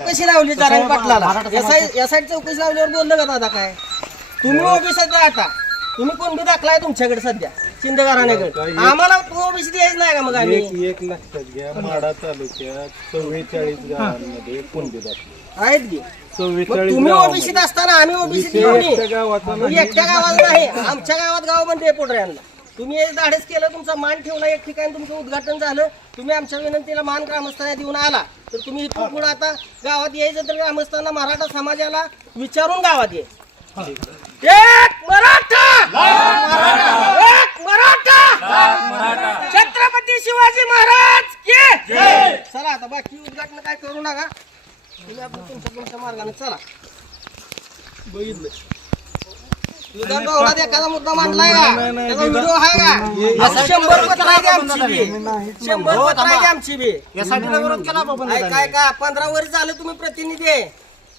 कशी लावली जरांग पाटलाला. या साईड चौकशी लावल्यावर बोललं का दादा काय? तुम्ही ओबीसी द्या आता. तुम्ही कोण बी दाखलाय तुमच्याकडे सध्या? शिंदे घराण्याकडे आम्हाला ओबीसी द्यायच नाही का मग आम्ही? एक लक्षात घ्या माडा तालुक्यात चव्वेचाळीस गावांमध्ये दाखले. आहेत की? मग तुम्ही गावांमध्ये. ओबीसी असताना आम्ही ओबीसी एकट्या गावात नाही. आमच्या गावात गाव म्हणजे पोटऱ्यांना तुम्ही एक धाडस केलं तुमचा मान ठेवला एक ठिकाणी तुमचं उद्घाटन झालं तुम्ही आमच्या विनंतीला मान ग्रामस्थांना देऊन आला. तर तुम्ही इथून पुढे आता गावात यायचं तर ग्रामस्थांना मराठा समाजाला विचारून गावात ये. एक मराठा! एक मराठा! छत्रपती शिवाजी महाराज के! चला आता बाकी उद्घाटन काय करू नका. तुम्ही आपण तुमच्या तुमच्या मार्गाने चला. बघितलं. एखादा मुद्दा मांडलाय का? त्याचा व्हिडिओ आहे का? असं शंभर पत्र आहे की आमची बी? शंभर पत्र आहे की आमची बी? यासाठी विरोध केला बाबा काय काय का पंधरा वर्ष झालं तुम्ही प्रतिनिधी आहे.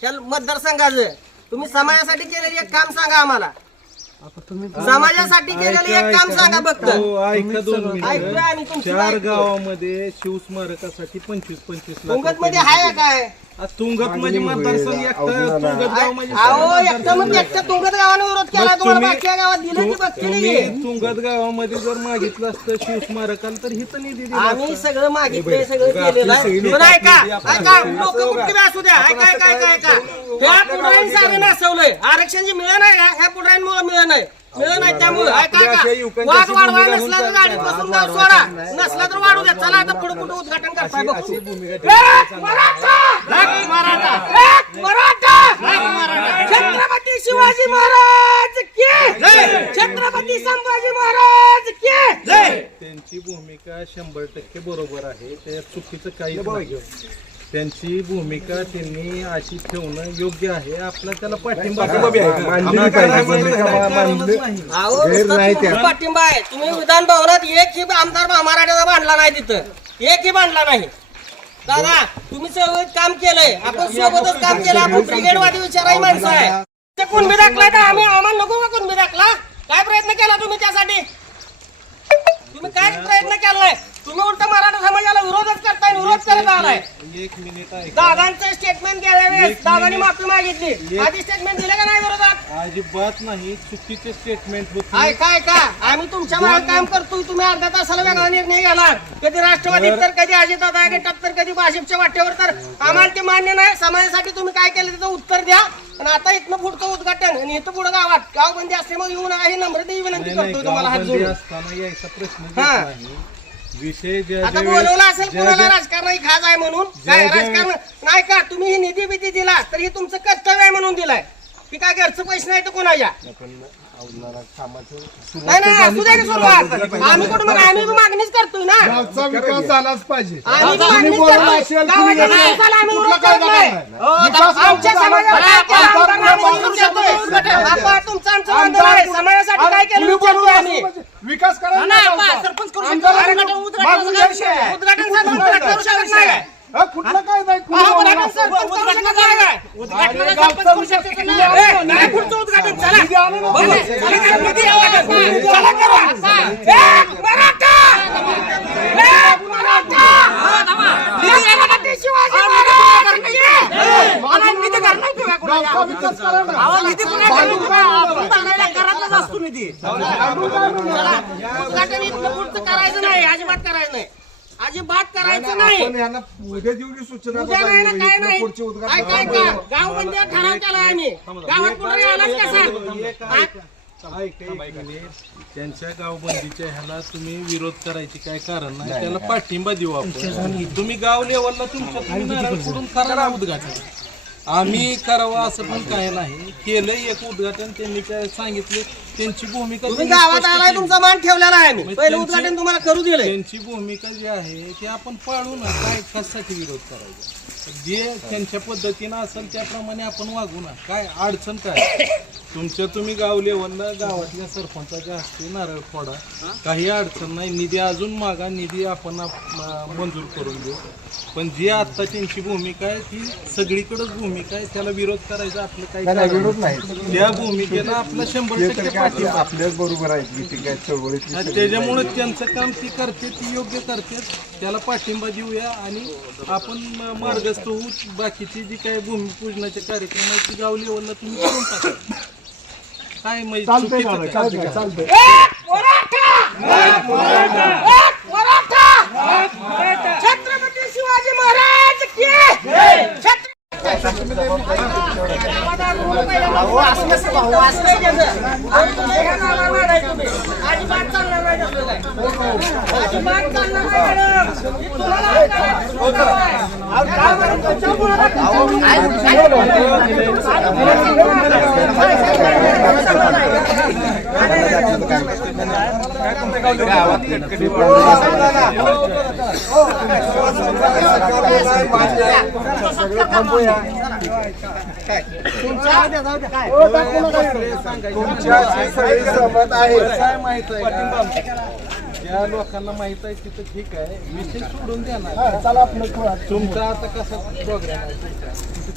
त्या मतदारसंघाचं. तुम्ही समाजासाठी केलेलं एक काम सांगा आम्हाला. समाजासाठी केलेलं एक काम सांगा फक्त. हो, ऐका दोन आम्ही तुमची चार. गावामध्ये शिवस्मारकासाठी पंचवीस पंचवीस लाख आहे का काय? तुंगत म्हणजे मतदारसंघ एकटा तुंगत गाव म्हणजे अहो एकटा मग एकट्या तुंगत गावाने विरोध केला. तुम्हाला तुम्ही- बाकी गावात दिलं की बघतील तुम्ही तुंगत गावामध्ये जर मागितलं असतं शिवस्मारकाला तर हिचं निधी दिला आम्ही सगळं मागितलंय सगळं केलेलं आहे. पण ऐका ऐका लोक असू द्या. ऐका ऐका ऐका. ऐका ह्या पुढाऱ्यांनी सारं नासवलंय. आरक्षण जे नाही का? ह्या पुढाऱ्यांमुळे मिळलं नाही. नाही त्यामुळे. ऐका ऐका. वाद वाढवाय नसला तर गाडीत बसून गाव सोडा. नसला तर वाढू द्या. चला आता पुढे कुठे उद्घाटन करताय बघू. एक मराठा! एक मराठा! एक मराठा! छत्रपती शिवाजी महाराज की छत्रपती संभाजी महाराज की त्यांची भूमिका शंभर टक्के बरोबर आहे. त्यात चुकीचं नाही. त्यांची भूमिका त्यांनी अशी ठेवणं योग्य आहे. आपला त्याला पाठिंबा नाही. पाठिंबा आहे. तुम्ही विधान भवनात एक ही आमदार मराठ्याचा बांधला नाही तिथं. एक ही बांधला नाही. दादा तुम्ही सगळं काम केलंय. आपण सोबतच काम केलं. आपण ब्रिगेडवादी विचाराही माणसं आहे. ते कुणबी दाखलाय तर आम्ही आम्हाला नको का कुणबी दाखला. काय प्रयत्न केला तुम्ही त्यासाठी? तुम्ही काय प्रयत्न केलाय? तुम्ही उलट मराठा समाजाला विरोध करत आलाय एक मिनिट आहे दादांचं स्टेटमेंट गेल्या वेळेस. दादांनी माफी मागितली. आधी स्टेटमेंट दिलं का नाही विरोधात? अजिबात नाही. चुकीचे स्टेटमेंट होते. काय काय का आम्ही तुमच्या मागे काम करतोय. तुम्ही अर्ध्या तासाला वेगळा निर्णय घ्याला कधी राष्ट्रवादीत तर कधी अजितदादा गटात तर कधी भाजपच्या वाटेवर तर. आम्हाला ते मान्य नाही. समाजासाठी तुम्ही काय केलं त्याचं उत्तर द्या. आणि आता इथनं पुढचं उद्घाटन आणि इथं पुढे गावात. गाव बंदी असल्यामुळे येऊ नका ही विनंती नाही, करतोय तुम्हाला हात गावबंदी जोडून. असताना यायचा प्रश्न हा. येत नाही विषय ज्या आता ज्या बोलवलं वेळेस- असेल ज्या कुणाला ज्या- राजकारणाची खाज आहे म्हणून काय ज्या- राजकारण नाही का तुम्ही ही निधी बिधी दिला तर हे तुमचं कर्तव्य आहे म्हणून दिलाय की काय घरचं पैसे नाही तर कोणाच्या नाही नाही असू द्या की सुरुवात आम्ही कुठं मग आम्ही बी मागणीच करतोय ना गावचा विकास झालाच पाहिजे आम्ही बी तुम्ही मागणीच बोलला करतोय. असेल, गावाच्या तुम्ही विकासाला आम्ही कुठला विरोध काय करत नाही. आमच्या समाजाला पाहिजे. काय केलं? आम्ही. बापा, तुमचं आमचं आहे. समाजासाठी काय केलं विचारतोय आम्ही विकास करायला नाही, नाही बा, गावचा. सरपंच करू शकतो. उद्घाटन- मागून उद्घाटन द्यायचे. झालं. उद्घाटन झालं, उद्घाटन करू शकत नाही. हा, कुठलं काय नाही. सरपंच करू शकत नाही काय? अरे, गावचा विकास ए, नाही, पुढचं उद्घाटन चला निधी आणू नको. बघू. चला, चला, निधी आला. चला, करा. एक मराठा! एक मराठा! छत्रपती शिवाजी महाराज की! मला निधी करणार किंवा कोणाला? गावचा विकास करायला अहो, निधी पुन्हा बाजू काय बोलणार? करणार? घरातलाच असतो निधी. उद्घाटन इथलं पुढचं करायचं नाही. अजिबात करायचं नाही. अजिबात करायचं नाही आपण यांना उद्या देऊ की सूचना उद्या नाही ना काय नाही. पुढचे काय काय उद्घाटन का गाव बंदी ठराव केलाय आम्ही. गावात पुढे आलाच कसा? त्यांच्या गावबंदीच्या ह्याला तुम्ही विरोध करायची काय कारण नाही. त्याला पाठिंबा देऊ आपण. तुम्ही गाव लेवलला तुमच्या तुम्ही नारळ फोडून करा ना उद्घाटन. आम्ही करावं असं पण काय नाही. केलं एक उद्घाटन त्यांनी काय सांगितले त्यांची भूमिका तुम्ही गावात आलाय. तुमचा मान ठेवलेला आहे आम्ही पहिलं त्यांची- उद्घाटन तुम्हाला करू दिलंय. त्यांची भूमिका जी आहे ती आपण पाळू ना काय कशासाठी विरोध करायचा. जे त्यांच्या पद्धतीनं असेल त्याप्रमाणे आपण वागू ना. काय अडचण काय? तुमच्या तुम्ही गाव लेवलला गावातल्या सरपंचाच्या हस्ते नारळ फोडा काही अडचण नाही. निधी अजून मागा निधी आपण आप- मंजूर करून देऊ. पण जी आता त्यांची भूमिका आहे ती सगळीकडेच भूमिका आहे. त्याला विरोध करायचा आपलं काही कारण नाही. त्या भूमिकेला आपला शंभर टक्के पाठिंबा आपल्याच बरोबर आहे. की ते काय चळवळीत आणि त्याच्यामुळे त्यांचं काम ती करते ती योग्य करते. त्याला पाठिंबा देऊया आणि आपण मार्गस्थ होऊ बाकीची जी काही भूमिपूजनाचे कार्यक्रम आहेत ती गाव लेवलला तुम्ही करून टाका काय माहिती चालतंय चुकीचं दादा काय? चालतंय चालतंय छत्रपती शिवाजी महाराज की छत्र- अहो, असं नसतं भाऊ, असं नाही त्याचं. आणि तुम्ही ह्या नावावर वाढायचं तुम्ही. अजिबात चालणार नाही तसलं काय. अजिबात चालणार नाही मॅडम. काय बरं, तुमच्यामुळं ना, तुमच्यामुळं काय- तुमच्याशी सगळी सहमत आहे काय माहीत आहे का? ज्या लोकांना माहीत आहे तिथं ठीक आहे. विषय सोडून द्या ना चला आपलं तुमचा आता कसा प्रोग्राम आहे.